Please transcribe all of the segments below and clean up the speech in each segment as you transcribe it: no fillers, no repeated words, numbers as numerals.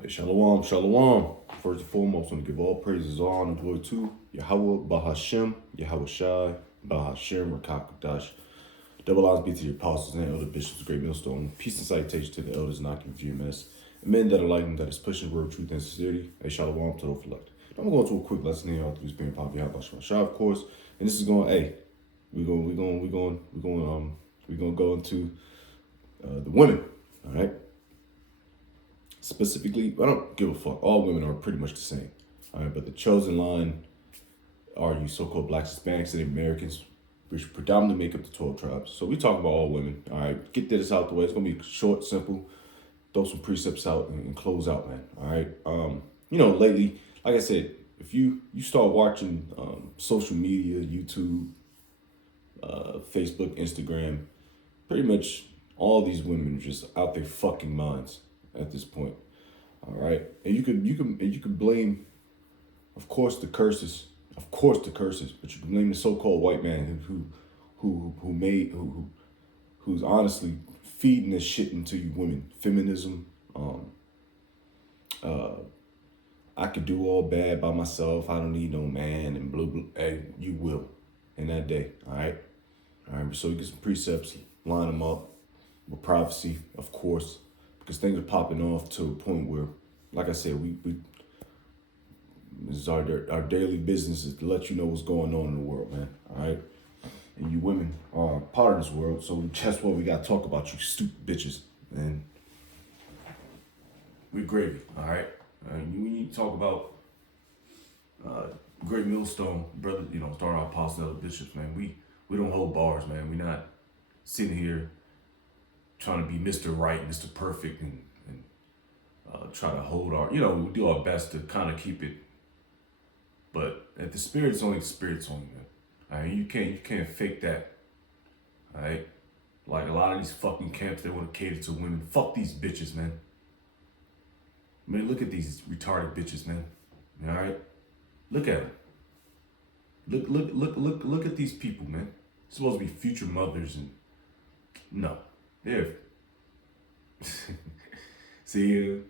Hey, shalom, shalom. First and foremost, I want to give all praises, all honor, and glory to Yahweh, Bahashem, Yahweh Shai, Bahashem, Rakakadash. Double honors be to the apostles and elder bishops, great millstone. Peace and salutation to the elders, not confused mess. And men that are like them, that is pushing word, truth, and sincerity. Hey, shalom to those elect. I'm going to go to a quick lesson here after this being Papa Yahweh Shai, of course. And this is going, hey, we're going to go into the women, all right? Specifically, I don't give a fuck. All women are pretty much the same. All right, but the chosen line are you so-called blacks, Hispanics, and Americans, which predominantly make up the 12 tribes. So we talk about all women. All right, get this out the way. It's gonna be short, simple. Throw some precepts out and close out, man. All right. Lately, like I said, if you start watching social media, YouTube, Facebook, Instagram, pretty much all these women are just out their fucking minds at this point. All right, and you could blame, of course the curses, but you can blame the so-called white man who's honestly feeding this shit into you women. Feminism. I could do all bad by myself. I don't need no man and blue blue. Hey, you will, in that day. All right. So you get some precepts, line them up with prophecy, of course, because things are popping off to a point where, like I said, we this is our daily business is to let you know what's going on in the world, man. All right, and you women are part of this world, so guess what? We gotta talk about you stupid bitches, and we're gravy. All right, we need to talk about great millstone, brother. Start our apostles, elder bishops, man. We don't hold bars, man. We're not sitting here trying to be Mr. Right, Mr. Perfect, and try to hold our, we do our best to kind of keep it. But at the spirit's only, man. All right, you can't fake that. All right, like a lot of these fucking camps, they want to cater to women. Fuck these bitches, man. Man, look at these retarded bitches, man. All right, look at them. Look at these people, man. Supposed to be future mothers, and no, they're. See,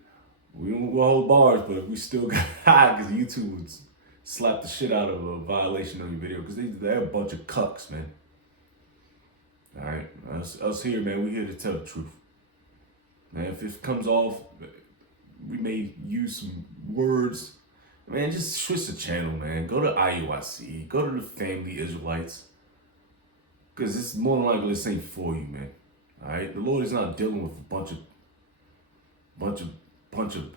we don't hold bars, but we still got high because YouTube would slap the shit out of a violation on your video because they're a bunch of cucks, man. All right, us here, man, we here to tell the truth. Man, if it comes off, we may use some words. Man, just switch the channel, man. Go to IUIC, go to the Family Israelites, because it's more than likely this ain't for you, man. All right, the Lord is not dealing with a bunch of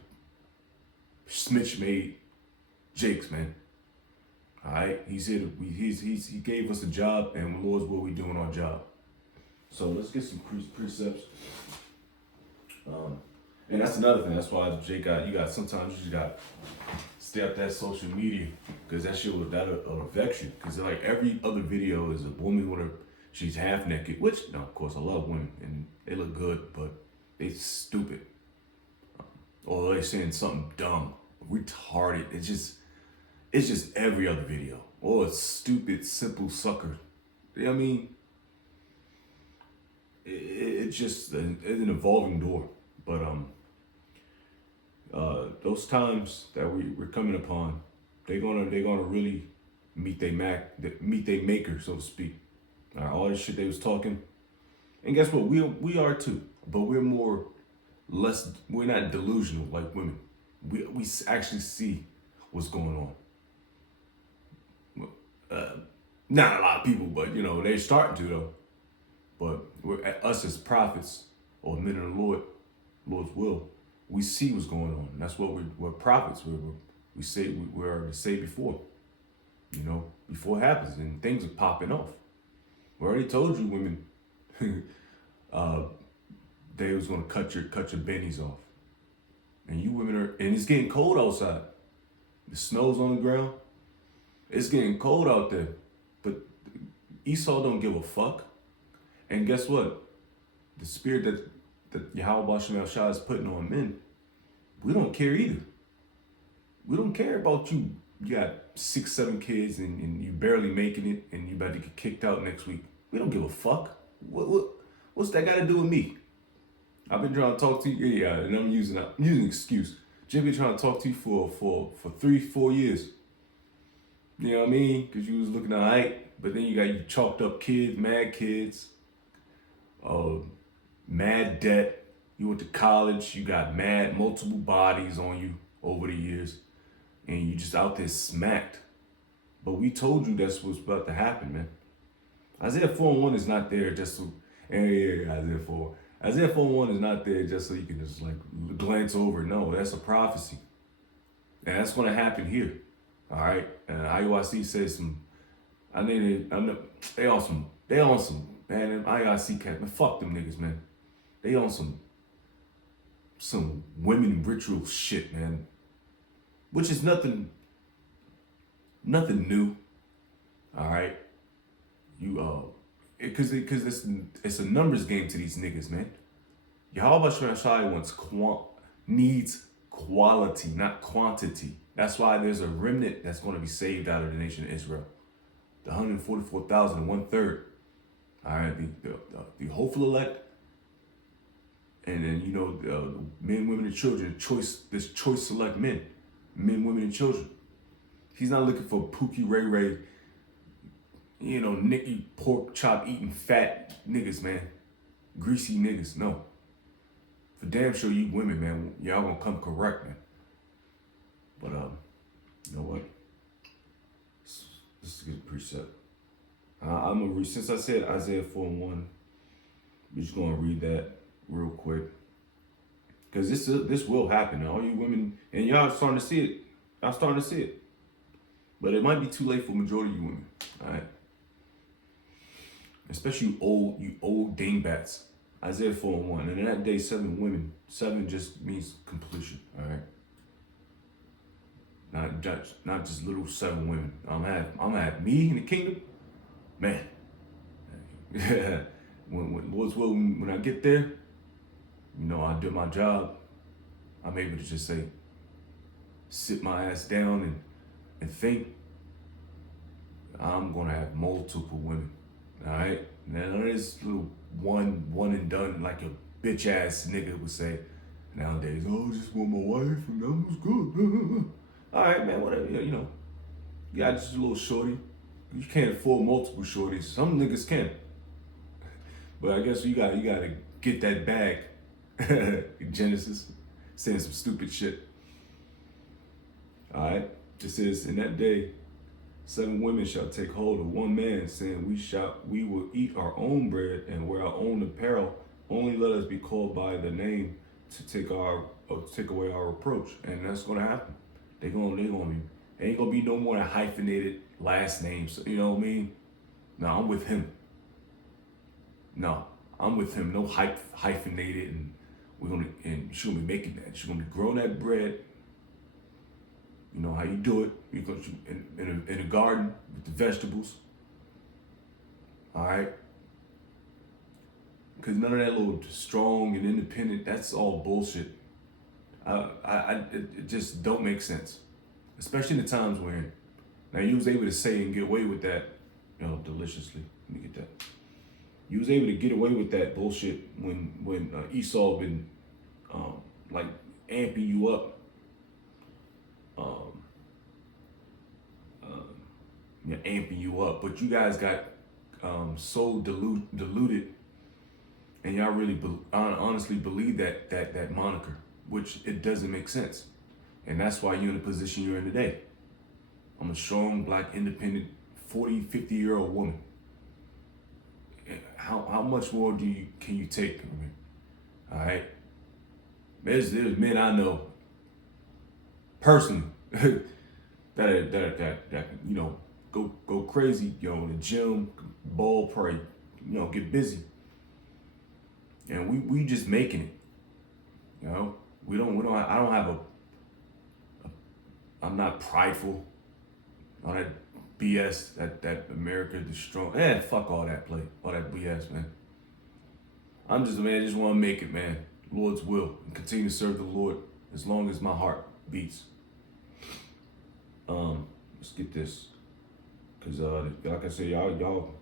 snitch made jakes, man. All right, he's here to he gave us a job, and the Lord's will we doing our job. So let's get some precepts. And that's another thing. That's why Jake sometimes you just got stay up that social media because that shit that'll vex you. Because like every other video is a woman with she's half naked. Which no, of course I love women and they look good, but they stupid. Or they saying something dumb, retarded. It's just every other video. Or a stupid, simple sucker. I mean, it's just an evolving door. But those times that we're coming upon, they're gonna really meet their maker, so to speak. All this shit they was talking, and guess what? We are too, but we're not delusional like women. We actually see what's going on. Not a lot of people, but they're starting to though. But us as prophets or men of the Lord's will, we see what's going on. That's what we're prophets. We're already say before, before it happens, and things are popping off. We already told you, women, they was gonna cut your bennies off, and you women and it's getting cold outside. The snow's on the ground. It's getting cold out there, but Esau don't give a fuck. And guess what? The spirit that Yahweh Bashem Shah is putting on men, we don't care either. We don't care about you. You got 6, 7 kids and you barely making it and you about to get kicked out next week. We don't give a fuck. What's that got to do with me? I've been trying to talk to you, yeah, and I'm using an excuse. Jim been trying to talk to you for 3, 4 years. You know what I mean? Because you was looking alright, but then you got you chalked up kids, uh, mad debt. You went to college, you got mad multiple bodies on you over the years, and you just out there smacked. But we told you that's what's about to happen, man. Isaiah 4:1 is not there just so. Yeah, Isaiah 4. Isaiah 4:1 is not there just so you can just like glance over. No, that's a prophecy, and that's gonna happen here. All right, and IUIC says some. I know they on some man. Them IUIC cat, man, fuck them niggas, man. They on some women ritual shit, man. Which is nothing new. All right, because it's a numbers game to these niggas, man. Yahweh Shai needs quality, not quantity. That's why there's a remnant that's going to be saved out of the nation of Israel. The 144,000 and 1/3. All right, the hopeful elect, and then the men, women, and children. This choice select men, women, and children. He's not looking for Pookie Ray Ray, Nicky pork chop eating fat niggas, man, greasy niggas. No, for damn sure you women, man, y'all gonna come correct, man. But you know what? This is a good precept. I'm gonna read, since I said Isaiah 4:1, we're just gonna read that real quick. Because this will happen. All you women, and y'all starting to see it. Y'all starting to see it. But it might be too late for majority of you women. Alright. Especially you old dingbats. Isaiah 4:1. And in that day, 7 women. 7 just means completion. Alright. Not just little 7 women. I'm gonna have me in the kingdom. Man. when Lord's will, when I get there, I did my job. I'm able to just say, sit my ass down and think. I'm gonna have multiple women. Alright? Now there's little one and done like a bitch ass nigga would say nowadays. Oh, I just want my wife and that was good. Alright, man, whatever, you got just a little shorty. You can't afford multiple shorties. Some niggas can. But I guess you gotta get that bag. Genesis, saying some stupid shit. Alright? It says, in that day, 7 women shall take hold of one man, saying, we will eat our own bread and wear our own apparel. Only let us be called by the name to take away our reproach. And that's gonna happen. They ain't gonna be no more than hyphenated last names. You know what I mean? No, I'm with him. No, I'm with him. No hyphenated, and she's gonna be making that. She's gonna be growing that bread. You know how you do it. You go in a garden with the vegetables. All right. Because none of that little strong and independent. That's all bullshit. It just don't make sense, especially in the times we're in. Now you was able to say and get away with that, deliciously. Let me get that. You was able to get away with that bullshit when Esau been like amping you up, amping you up. But you guys got so diluted, and y'all really honestly believe that moniker, which it doesn't make sense, and that's why you're in the position you're in today. I'm a strong, black, independent, 40, 50-year-old woman. How much more can you take from me? All right. There's men I know personally that go crazy, in the gym, ball, pray, get busy, and we just making it. I don't have I'm not prideful. All that BS that America the strong. Fuck all that all that BS, man. I'm just a man. I just want to make it, man. Lord's will, and continue to serve the Lord as long as my heart beats. Let's get this, cause like I said, y'all,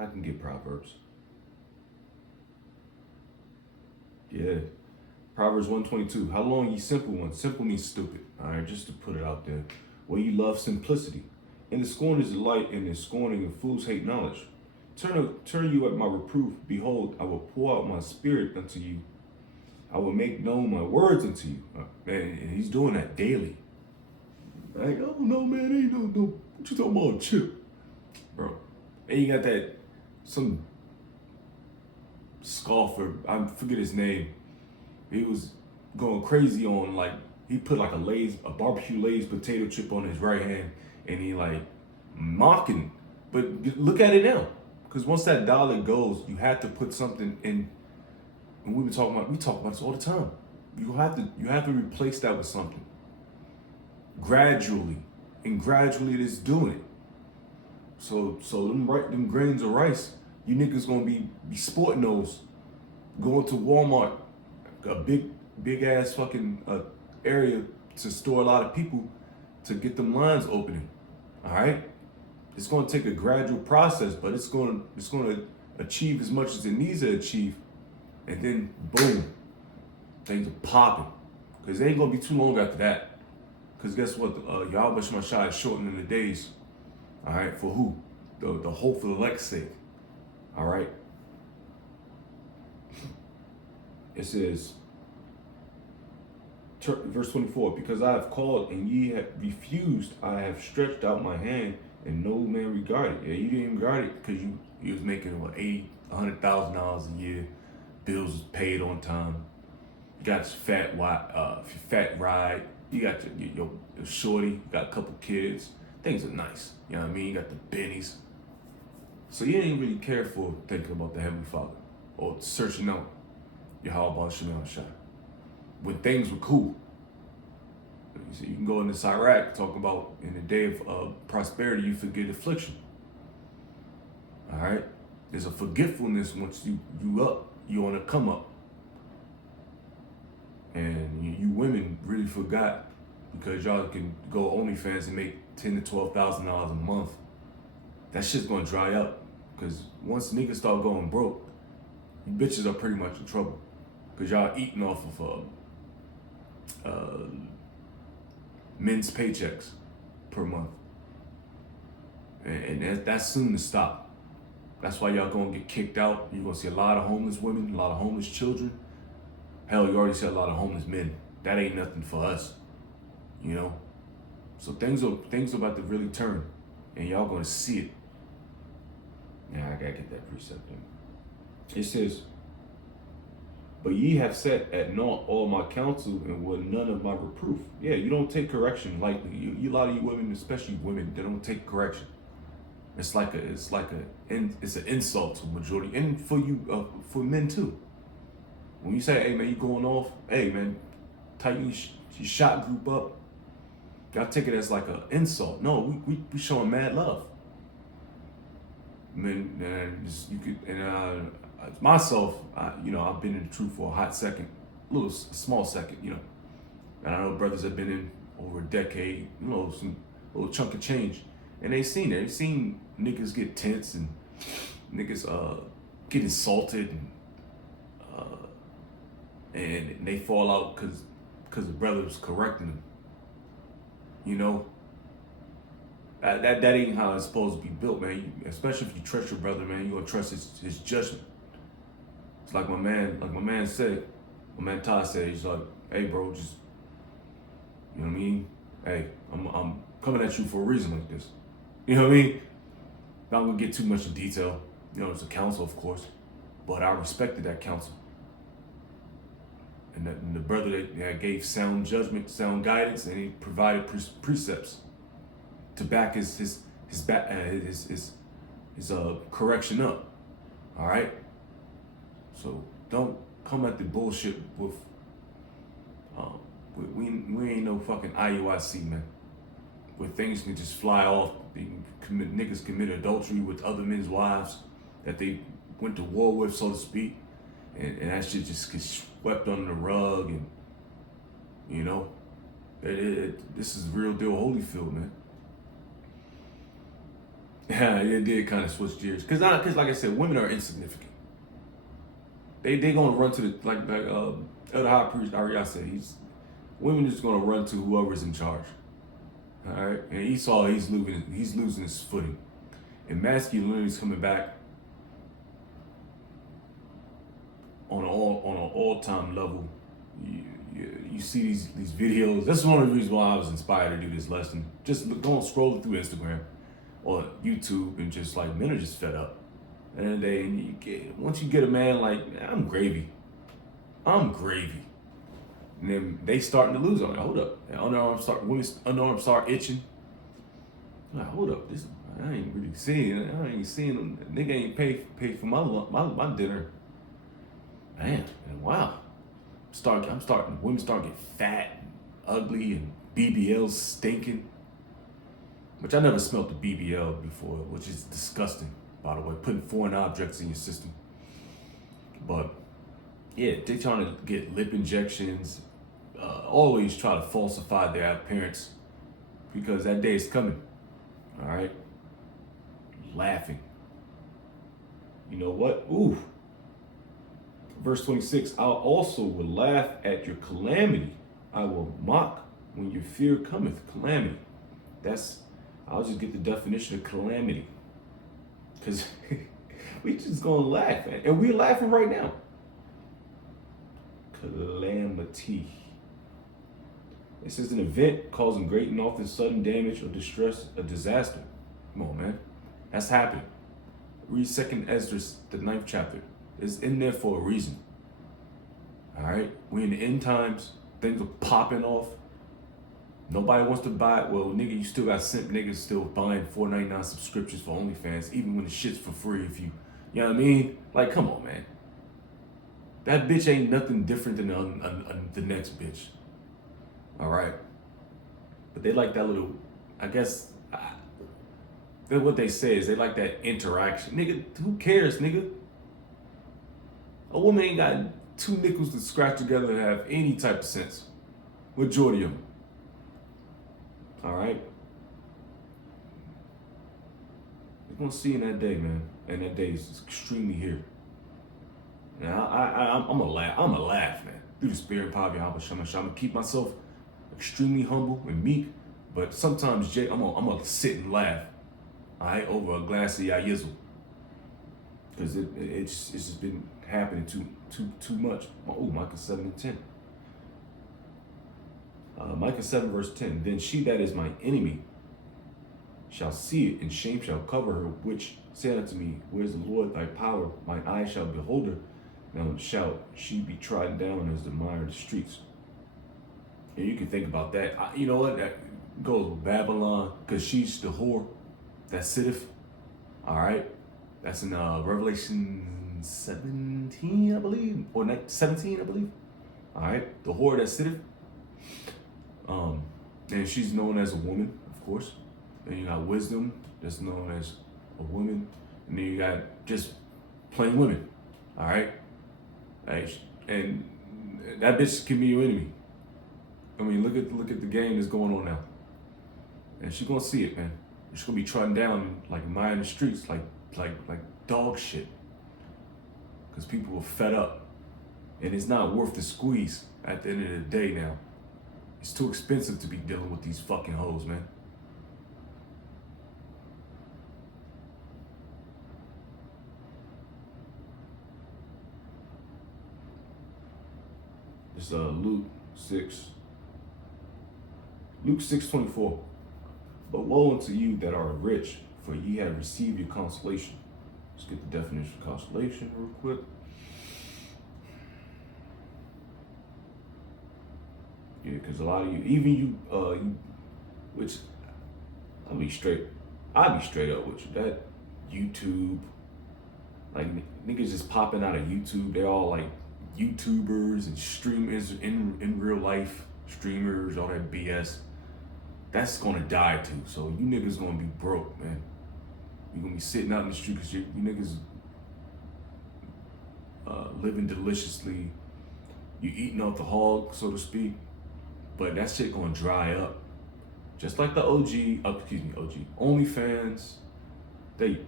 I can get Proverbs. Yeah, Proverbs 122. How long, ye simple ones? Simple means stupid. All right, just to put it out there. Well, you love simplicity. And the scorn is delight, and the scorning of fools hate knowledge. Turn you at my reproof. Behold, I will pour out my spirit unto you. I will make known my words unto you. Man, and he's doing that daily. Like, oh no, man, ain't no. What you talking about, Chip? Bro. And you got that, some scoffer, I forget his name. He was going crazy on, like, he put like a barbecue Lay's potato chip on his right hand, and he like mocking. But look at it now. Because once that dollar goes, you have to put something in. And we talk about this all the time. You have to replace that with something. Gradually. And gradually it is doing it. So them grains of rice, you niggas gonna be sporting those, going to Walmart, a big ass fucking area to store a lot of people to get them lines opening. All right, it's gonna take a gradual process, but it's gonna achieve as much as it needs to achieve, and then boom, things are popping. Cause it ain't gonna be too long after that. Cause guess what? Yahweh Shemashah is shortening the days. All right, for who? The hope for the elect's sake. All right. It says, verse 24, because I have called and ye have refused, I have stretched out my hand and no man regarded. Yeah, you didn't even regard it because you was making what, $100,000 a year. Bills was paid on time. You got your fat ride. You got your shorty. You got a couple kids. Things are nice. You know what I mean? You got the bennies. So you ain't really care for thinking about the Heavenly Father or searching out Yahweh Shem Shai. When things were cool. So you can go into Iraq, talk about in the day of prosperity, you forget affliction. All right? There's a forgetfulness once you up, you on a come up. And you women really forgot because y'all can go OnlyFans and make $10,000 to $12,000 a month. That shit's gonna dry up because once niggas start going broke, you bitches are pretty much in trouble because y'all eating off of men's paychecks per month, and that's soon to stop. That's why y'all gonna get kicked out. You're gonna see a lot of homeless women, a lot of homeless children. Hell, you already see a lot of homeless men. That ain't nothing for us, you know. So things are about to really turn, and y'all gonna see it. Yeah, I gotta get that precept in. It says, but ye have set at naught all my counsel and were none of my reproof. Yeah, you don't take correction lightly. You a lot of you women, especially women, they don't take correction. It's an insult to majority, and for you, for men too. When you say, hey man, you going off, hey man, tighten your shot group up. Y'all take it as like an insult. No, we showing mad love. Man, myself, I've been in the truth for a hot second, a small second, you know. And I know brothers have been in over a decade, you know, some little chunk of change. And they've seen niggas get tense and niggas get insulted and they fall out because the brother was correcting them. You know, that ain't how it's supposed to be built, man. Especially if you trust your brother, man, you gonna trust his judgment. It's like my man Todd said, he's like, hey bro, just, you know what I mean? Hey, I'm coming at you for a reason like this. You know what I mean? Not gonna get too much in detail. You know, it's a counsel, of course, but I respected that counsel. And the brother that gave sound judgment, sound guidance, and he provided precepts to back his correction up. All right. So don't come at the bullshit with we ain't no fucking IUIC, man. Where things can just fly off. Niggas commit adultery with other men's wives that they went to war with, so to speak. And that shit just gets swept under the rug, and you know, this is real deal Holyfield, man. Yeah, it did kind of switch gears, cause like I said, women are insignificant. They gonna run to the like the high priest Ariel said women just gonna run to whoever's in charge. All right, and Esau he's losing his footing, and masculinity is coming back on an all-time level. You see these videos. That's one of the reasons why I was inspired to do this lesson. Just go scroll through Instagram or YouTube and just like men are just fed up. And then once you get a man like I'm gravy, and then they starting to lose on it. Hold up, women's underarms start itching. Like, hold up, this I ain't really seeing. I ain't seeing them. Nigga ain't pay for my dinner. Man, wow. Women start getting fat, and ugly, and BBLs stinking. Which I never smelled the BBL before, which is disgusting, by the way, putting foreign objects in your system. But yeah, they trying to get lip injections, always try to falsify their appearance because that day is coming. All right, laughing. You know what? Ooh. Verse 26, I also will laugh at your calamity. I will mock when your fear cometh. Calamity. I'll just get the definition of calamity. Because we just gonna laugh. And we're laughing right now. Calamity. It says an event causing great and often sudden damage or distress, a disaster. Come on, man. That's happening. Read 2nd Esdras, the 9th chapter. It's in there for a reason. All right? We're in the end times. Things are popping off. Nobody wants to buy it. Well, nigga, you still got simp niggas still buying $4.99 subscriptions for OnlyFans, even when the shit's for free if you know what I mean? Like, come on, man. That bitch ain't nothing different than the next bitch. All right? But they like that little, I guess, what they say is they like that interaction. Nigga, who cares, nigga? A woman ain't got 2 nickels to scratch together to have any type of sense. Majority of them. All right? You're going to see in that day, man. And that day is extremely here. Now, I'm going to laugh, man. Through the spirit, poverty, I'm going to keep myself extremely humble and meek. But sometimes, Jay, I'm going to sit and laugh. All right? Over a glass of Yayizzle. Because it's just been happening too much. Oh, Micah 7:10. Micah 7 verse 10. Then she that is my enemy shall see it, and shame shall cover her, which said unto me, where is the Lord thy power? Mine eye shall behold her. Now shall she be trodden down as the mire of the streets. And you can think about that. You know what? That goes with Babylon, because she's the whore that sitteth. All right? That's in Revelation 17, I believe, or 17, I believe. All right, the whore that sitteth. And she's known as a woman, of course. Then you got wisdom, that's known as a woman. And then you got just plain women. All right, and that bitch can be your enemy. I mean, look at the game that's going on now. And she's gonna see it, man. She's gonna be trodden down like a mire in the streets, like dog shit. Because people are fed up. And it's not worth the squeeze at the end of the day now. It's too expensive to be dealing with these fucking hoes, man. It's Luke 6:24. But woe unto you that are rich, for ye have received your consolation. Let's get the definition of consolation real quick. Yeah, because a lot of you, even you, which I'd be straight up with you. That YouTube, like niggas just popping out of YouTube. They're all like YouTubers and streamers in real life, streamers, all that BS. That's gonna die too. So you niggas gonna be broke, man. You're gonna be sitting out in the street because you niggas living deliciously. You eating off the hog, so to speak. But that shit gonna dry up. Just like the OG OnlyFans, they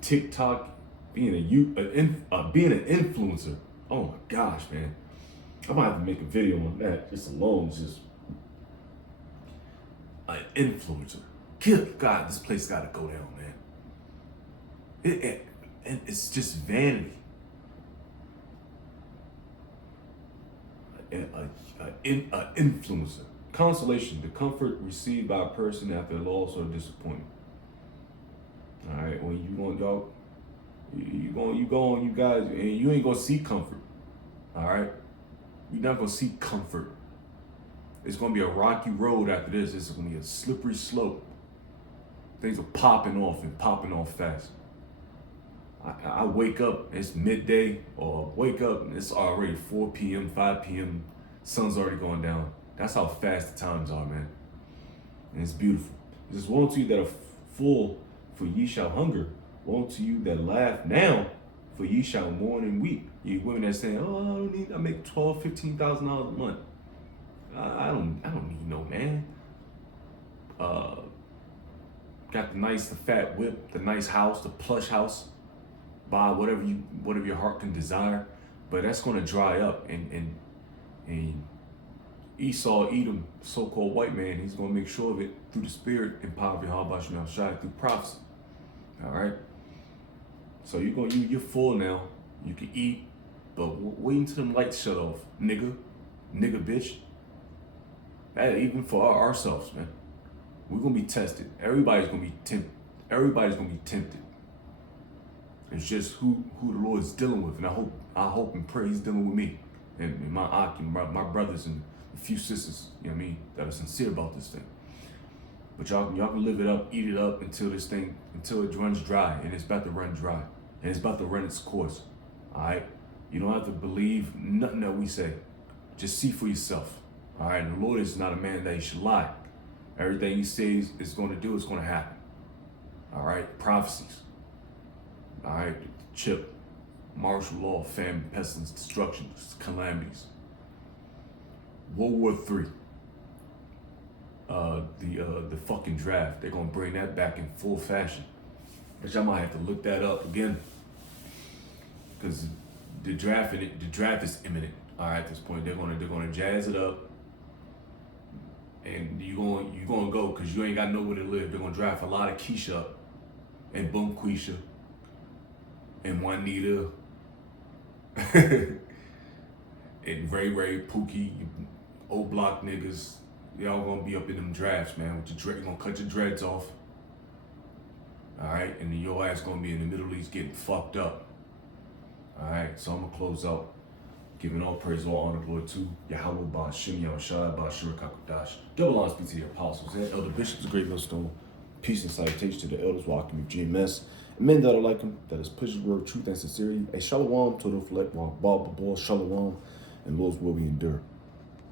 TikTok, being an influencer. Oh my gosh, man. I might have to make a video on that. Just alone, just an influencer. Good God, this place gotta go down, man. It's just vanity. An influencer. Consolation, the comfort received by a person after loss or disappointment. All right, when you guys, and you ain't gonna see comfort. All right, you're not gonna see comfort. It's gonna be a rocky road after this. It's gonna be a slippery slope. Things are popping off and popping off fast. I wake up, it's midday, or wake up and it's already 4 p.m., 5 p.m., sun's already going down. That's how fast the times are, man. And it's beautiful. It says, woe unto you that are full, for ye shall hunger. Woe unto you that laugh now, for ye shall mourn and weep. You women that saying, oh, I make $12,000, $15,000 a month. I don't need no man. Got the fat whip, the nice house, the plush house. Buy whatever your heart can desire, but that's gonna dry up. And Esau, Edom, so-called white man, he's gonna make sure of it through the spirit and power of Yahweh Shem Shai, through prophecy. All right. So you're full now. You can eat, but wait until them lights shut off, nigga, bitch. That even for ourselves, man. We're gonna be tested. Everybody's gonna be tempted. It's just who the Lord is dealing with, and I hope and pray He's dealing with me and my my brothers and a few sisters, you know what I mean, that are sincere about this thing. But y'all can live it up, eat it up until it runs dry, and it's about to run dry, and it's about to run its course. All right, you don't have to believe nothing that we say. Just see for yourself. All right, and the Lord is not a man that He should lie. Everything He says is going to do is going to happen. All right, prophecies. All right, chip, martial law, famine, pestilence, destruction, calamities. World War III. The fucking draft. They're gonna bring that back in full fashion. Which I might have to look that up again, because the draft is imminent. All right, at this point, they're gonna jazz it up, and you gonna go because you ain't got nowhere to live. They're gonna draft a lot of Keisha and Bunquisha and Juanita and Ray Pookie, old block niggas. Y'all gonna be up in them drafts, man. With your you're gonna cut your dreads off. All right, and then your ass gonna be in the Middle East getting fucked up. All right, so I'm gonna close out, giving all praise, all honor, glory to Yahweh Ba'Shem Yahushua Ba'Shur Kakodash. Double honors be to the apostles and elder bishops of Great Millstone. Peace and salutation to the elders walking with GMS. And men that are like him, that is push his word, truth and sincerity. A shalom to the reflect, Baba Shalom, and Lord's will we endure.